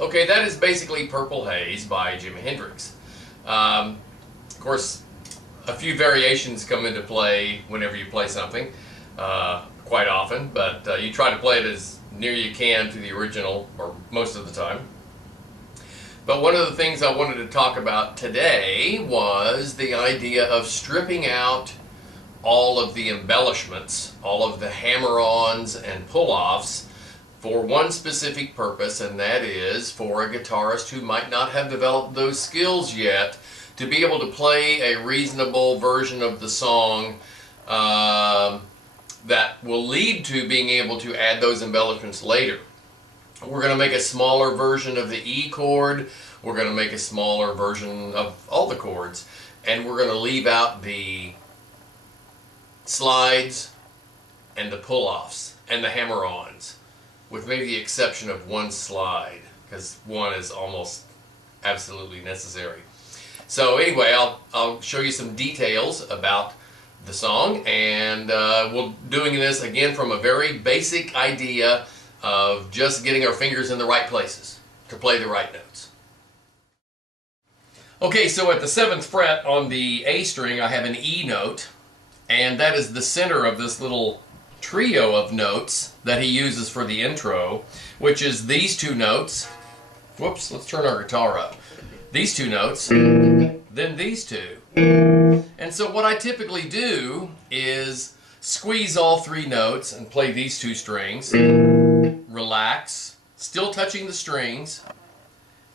Okay, that is basically Purple Haze by Jimi Hendrix. Of course, a few variations come into play whenever you play something, quite often, but you try to play it as near you can to the original, or most of the time. But one of the things I wanted to talk about today was the idea of stripping out all of the embellishments, all of the hammer-ons and pull-offs for one specific purpose, and that is for a guitarist who might not have developed those skills yet to be able to play a reasonable version of the song that will lead to being able to add those embellishments later. We're going to make a smaller version of the E chord, we're going to make a smaller version of all the chords, and we're going to leave out the slides and the pull-offs and the hammer-ons, with maybe the exception of one slide, because one is almost absolutely necessary. So anyway, I'll show you some details about the song, and we're doing this again from a very basic idea of just getting our fingers in the right places to play the right notes. Okay, so at the 7th fret on the A string I have an E note, and that is the center of this little trio of notes that he uses for the intro, which is these two notes. Whoops, let's turn our guitar up. These two notes, then these two. And so what I typically do is squeeze all three notes and play these two strings, relax, still touching the strings,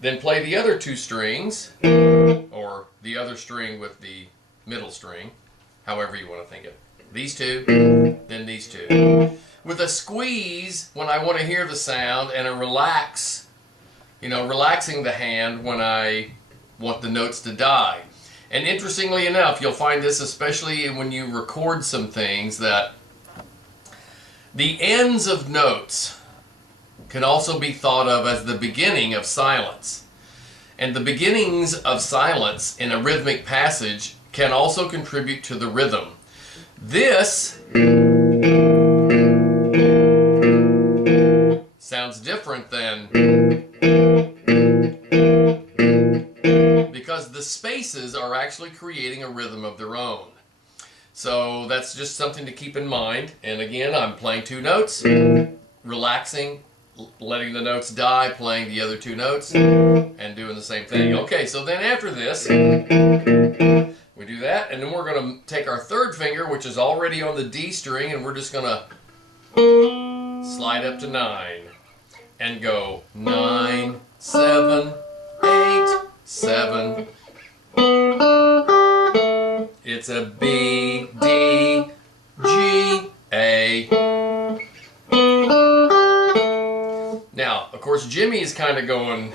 then play the other two strings, or the other string with the middle string, however you want to think of it. These two, then these two. With a squeeze when I want to hear the sound, and a relax, relaxing the hand when I want the notes to die. And interestingly enough, you'll find this especially when you record some things, that the ends of notes can also be thought of as the beginning of silence. And the beginnings of silence in a rhythmic passage can also contribute to the rhythm. This sounds different than, because the spaces are actually creating a rhythm of their own. So that's just something to keep in mind. And again, I'm playing two notes, relaxing, letting the notes die, playing the other two notes, and doing the same thing. Okay, so then after this, we do that, and then we're going to take our third finger, which is already on the D string, and we're just going to slide up to 9 and go 9, 7, 8, 7. It's a B, D, G, A. Now, of course, Jimi is kind of going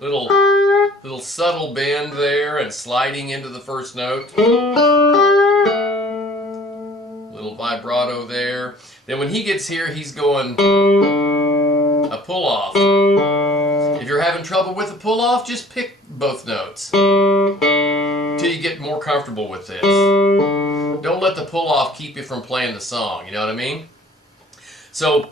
little subtle bend there and sliding into the first note. Little vibrato there. Then when he gets here, he's going a pull off. If you're having trouble with the pull-off, just pick both notes till you get more comfortable with this. Don't let the pull-off keep you from playing the song, you know what I mean? So,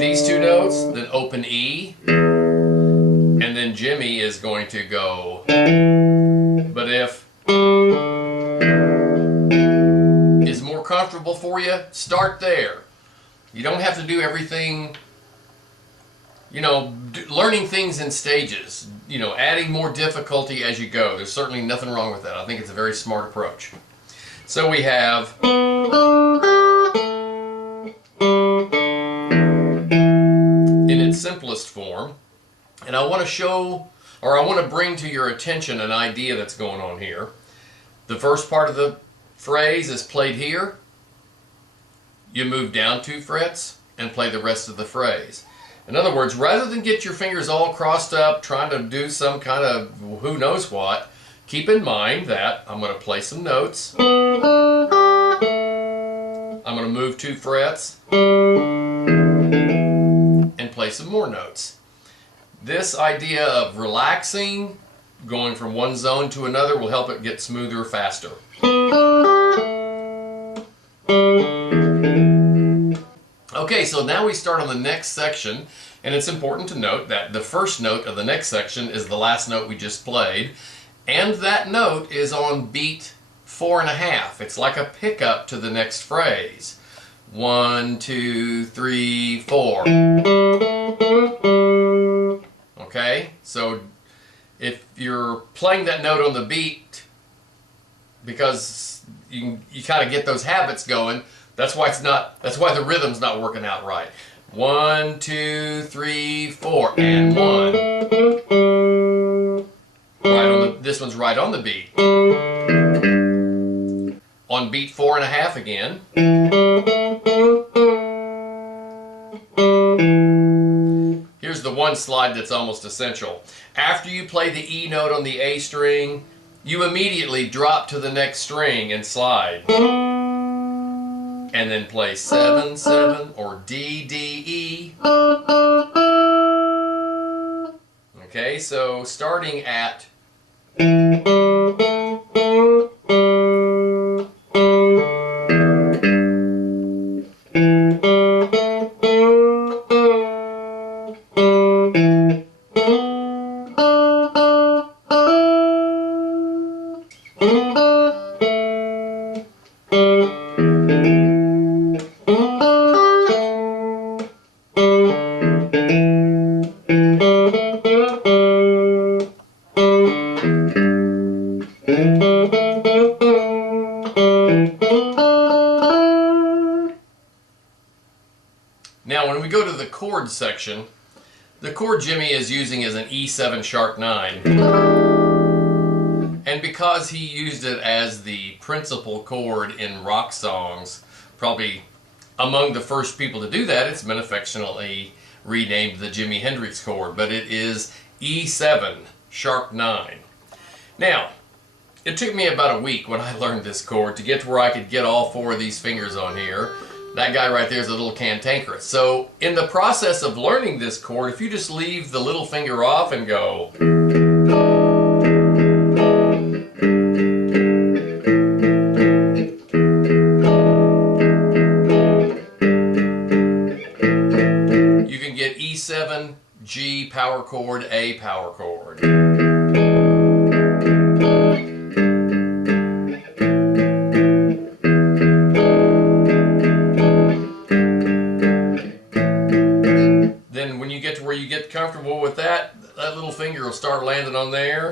these two notes, then open E, and then Jimi is going to go. But if is more comfortable for you, start there. You don't have to do everything, you know, learning things in stages, you know, adding more difficulty as you go. There's certainly nothing wrong with that. I think it's a very smart approach. So we have in its simplest form, and I want to show, or I want to bring to your attention an idea that's going on here. The first part of the phrase is played here. You move down 2 frets and play the rest of the phrase. In other words, rather than get your fingers all crossed up trying to do some kind of who knows what, keep in mind that I'm going to play some notes. I'm going to move 2 frets and play some more notes. This idea of relaxing, going from one zone to another, will help it get smoother faster. Okay, so now we start on the next section, and it's important to note that the first note of the next section is the last note we just played, and that note is on beat 4.5. It's like a pickup to the next phrase. 1, 2, 3, 4. Okay, so if you're playing that note on the beat, because you kind of get those habits going, that's why the rhythm's not working out right. 1, 2, 3, 4, and 1. Right on this one's right on the beat. On beat 4.5 again. Here's the one slide that's almost essential. After you play the E note on the A string, you immediately drop to the next string and slide. And then play 7, 7, or D, D, E. Okay, so starting at now, when we go to the chord section, the chord Jimi is using is an E7 sharp 9. And because he used it as the principal chord in rock songs, probably among the first people to do that, it's been affectionately renamed the Jimi Hendrix chord, but it is E7 sharp 9. Now, it took me about a week when I learned this chord to get to where I could get all 4 of these fingers on here. That guy right there is a little cantankerous. So in the process of learning this chord, if you just leave the little finger off and go, you can get E7, G power chord, A power chord. Where you get comfortable with that, that little finger will start landing on there.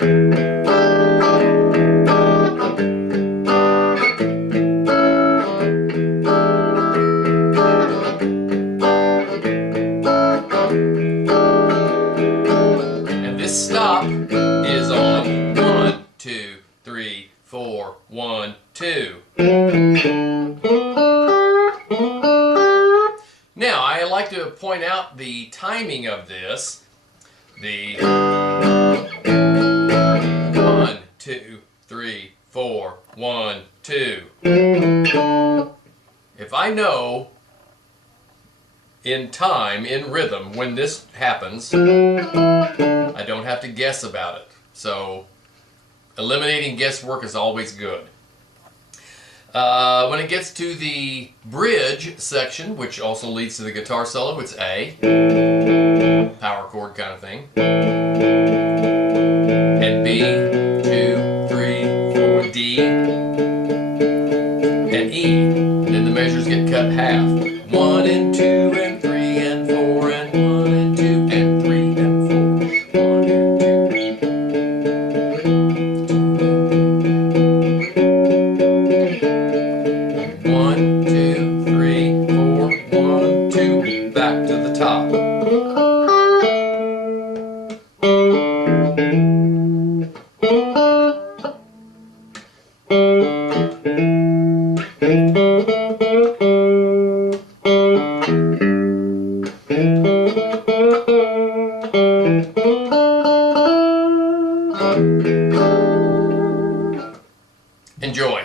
And this stop is on 1, 2, 3, 4, 1, 2. Now, I like to point out the timing of this. The 1, 2, 3, 4, 1, 2. If I know in time, in rhythm, when this happens. I don't have to guess about it. So eliminating guesswork is always good. When it gets to the bridge section, which also leads to the guitar solo, it's A, power chord kind of thing, and B, 2, 3, 4, D, and E. And then the measures get cut half. 1 and 2 and 3 and 4 and 1 and 2 and 3 and 4. 1 and 2. 1, 2, 3, 4, 1, 2, back to the top. Enjoy.